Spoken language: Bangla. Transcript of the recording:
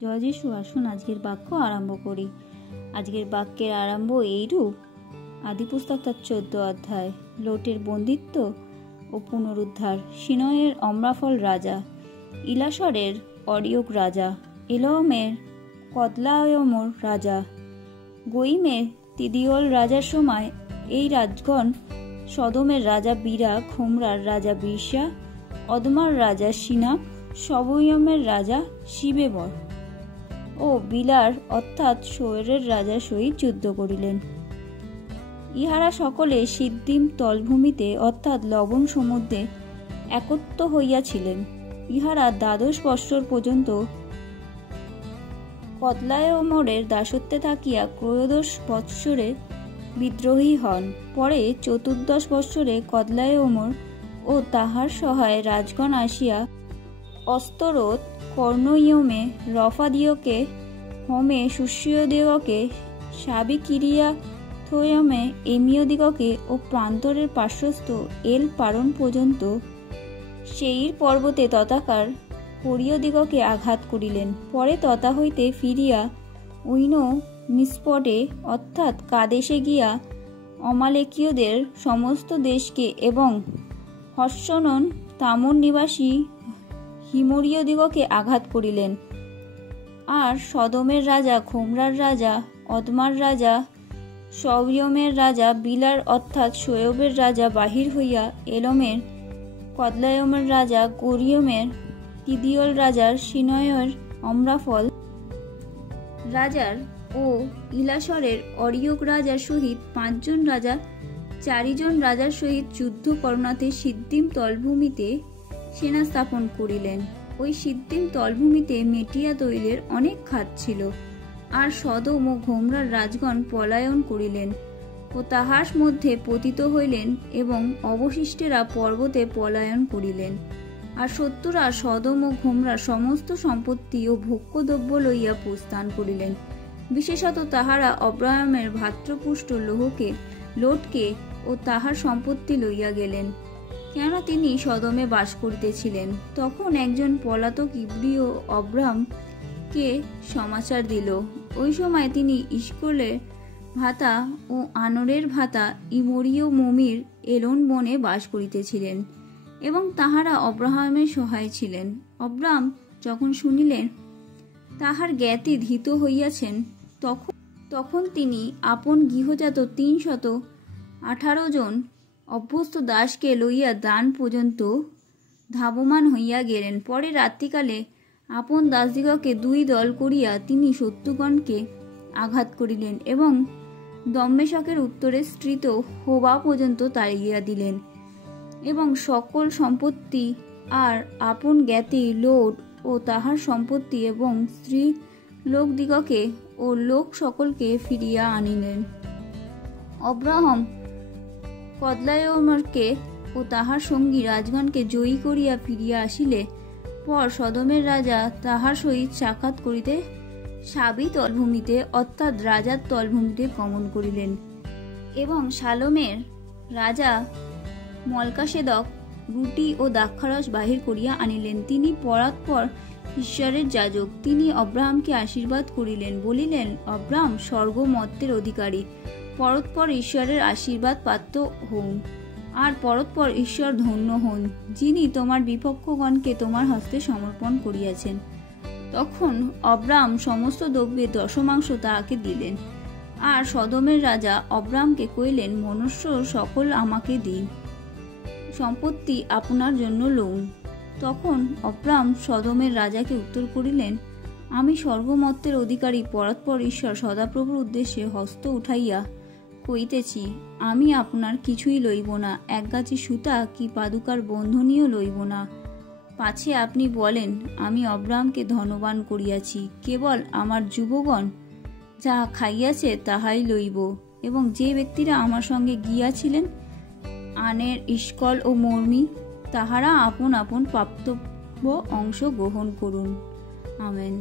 জয় যিশু। আসুন আজকের বাক্য আরম্ভ করি। আজকের বাক্যের আরম্ভ এইরূপ। আদি পুস্তক তার 14 অধ্যায়। লোটের বন্দিত্ব ও পুনরুদ্ধার। সিনয়ের অম্রাফল রাজা, ইলাসরের অরিয়ক রাজা, এলমের কদলায়মর রাজা, গোইমের তিদিওল রাজার সময় এই রাজগণ সদমের রাজা বীরা, খোমরার রাজা বিরসা, অদমার রাজা সিনা, সবয়মের রাজা শিবেবর ও বিলার অর্থাৎ সোয়েরের রাজার সহিত যুদ্ধ করিলেন। ইহারা সকলে সিদ্দিম তলভূমিতে অর্থাৎ লবণ সমুদ্রে একত্র হইয়াছিলেন। ইহারা 12 বৎসর পর্যন্ত কদলায়মরের দাসত্বে থাকিয়া 13 বৎসরে বিদ্রোহী হন। পরে 14 বৎসরে কদলায়মর ও তাহার সহায় রাজগণ আসিয়া অস্তরোত, কর্ণইয়মে, রফাদিয়কে, হোমে, সুস্যদিগকে, সাবিকিরিয়াথয়মে, এমীয়দিগকে ও প্রান্তরের পার্শ্বস্থ এল পারণ পর্যন্ত সেইর পর্বতে তথাকার কোরীয়দিগকে আঘাত করিলেন। পরে তথা হইতে ফিরিয়া ঐন মিসপটে অর্থাৎ কাদেশে গিয়া অমালেকীয়দের সমস্ত দেশকে এবং হর্ষনন তামর নিবাসী হিমরীয়দিগকে আঘাত করিলেন। আর সদমের রাজা, খোমরার রাজা, অদমার রাজা, সবয়মের রাজা, বিলার অর্থাৎ সোয়েবের রাজা বাহির হইয়া এলমের, কদলায়মের রাজা, গোরিয়মের, তিদিওল রাজার, সিনয়ের অম্রাফল রাজার ও ইলাসরের অরিয়ক রাজার সহিত 5 জন রাজা 4 জন রাজার সহিত যুদ্ধ করণাতে সিদ্দিম তলভূমিতে সেনা স্থাপন করিলেন। ওই সিদ্দিম তলভূমিতে মেটিয়া তৈলের অনেক খাত ছিল। আর সদম ও গোমরার রাজগণ পলায়ন করিলেন ও তাহার মধ্যে পতিত হইলেন এবং অবশিষ্টেরা পর্বতে পলায়ন করিলেন। আর শত্রুরা সদম ও গোমরার সমস্ত সম্পত্তি ও ভোগ্যদ্রব্য লইয়া প্রস্থান করিলেন। বিশেষত তাহারা অব্রাহামের ভ্রাতৃপুষ্ট লোটকে ও তাহার সম্পত্তি লইয়া গেলেন, কেন তিনি সদমে বাস করিতেছিলেন। তখন একজন পলাতক ইব্রিয় অব্রাহামকে সমাচার দিল। ওই সময় তিনি ইশকলের ভাতা ও আনরের ভাতা ইমরীয় মমির এলন বনে বাস করিতেছিলেন এবং তাহারা অব্রাহামের সহায় ছিলেন। অব্রাহাম যখন শুনিলেন তাহার জ্ঞাতি ধৃত হইয়াছেন, তখন তিনি আপন গৃহজাত 318 জন অভ্যস্ত দাসকে লইয়া দান পর্যন্ত ধাবমান হইয়া গেলেন। পরে রাত্রিকালে আপন দাসদিগকে 2 দল করিয়া তিনি শত্রুগণকে আঘাত করিলেন এবং দম্মেশকের উত্তরে স্থিত হোবা পর্যন্ত তাড়িয়া দিলেন এবং সকল সম্পত্তি আর আপন জ্ঞাতি লোট ও তাহার সম্পত্তি এবং স্ত্রী লোকদিগকে ও লোক সকলকে ফিরিয়া আনিলেন। অব্রাহাম কদলায়মরকে ও তাহার সঙ্গী রাজগণকে জয়ী করিয়া ফিরিয়া আসিলে পর সদমের রাজা তাহার সহিত সাক্ষাৎ করিতে সাবি তলভূমিতে অর্থাৎ রাজার তলভূমিতে গমন করিলেন এবং শালোমের রাজা মলকাসেদক রুটি ও দ্রাক্ষারস বাহির করিয়া আনিলেন। তিনি পরাৎপর ঈশ্বরের যাজক। তিনি অব্রাহামকে আশীর্বাদ করিলেন, বলিলেন, অব্রাহাম স্বর্গমর্ত্যের অধিকারী, পরৎপর ঈশ্বরের আশীর্বাদ পাত্র হউন, আর পরৎপর ঈশ্বর ধন্য হন, যিনি তোমার বিপক্ষগণকে তোমার হস্তে সমর্পণ করিয়াছেন। তখন অব্রাহাম সমস্ত দ্রব্যের 10 তাহাকে দিলেন। আর সদমের রাজা অব্রাহামকে কইলেন, মনুষ্য সকল আমাকে দিন, সম্পত্তি আপনার জন্য লউন। তখন অব্রাহাম সদমের রাজাকে উত্তর করিলেন, আমি স্বর্গমর্ত্যের অধিকারী পরাৎপর ঈশ্বর সদাপ্রভুর উদ্দেশ্যে হস্ত উঠাইয়া কইতেছি, আমি আপনার কিছুই লইব না, এক গাছি সুতা কি পাদুকার বন্ধনীও লইব না। পাছে আপনি বলেন, আমি অব্রাহামকে ধনবান করিয়াছি, কেবল আমার যুবগণ যাহা খাইয়াছে তাহাই লইব, এবং যে ব্যক্তিরা আমার সঙ্গে গিয়াছিলেন আনের, ইশকল ও মর্মী, তাহারা আপন আপন প্রাপ্তব্য অংশ গ্রহণ করুন। আমেন।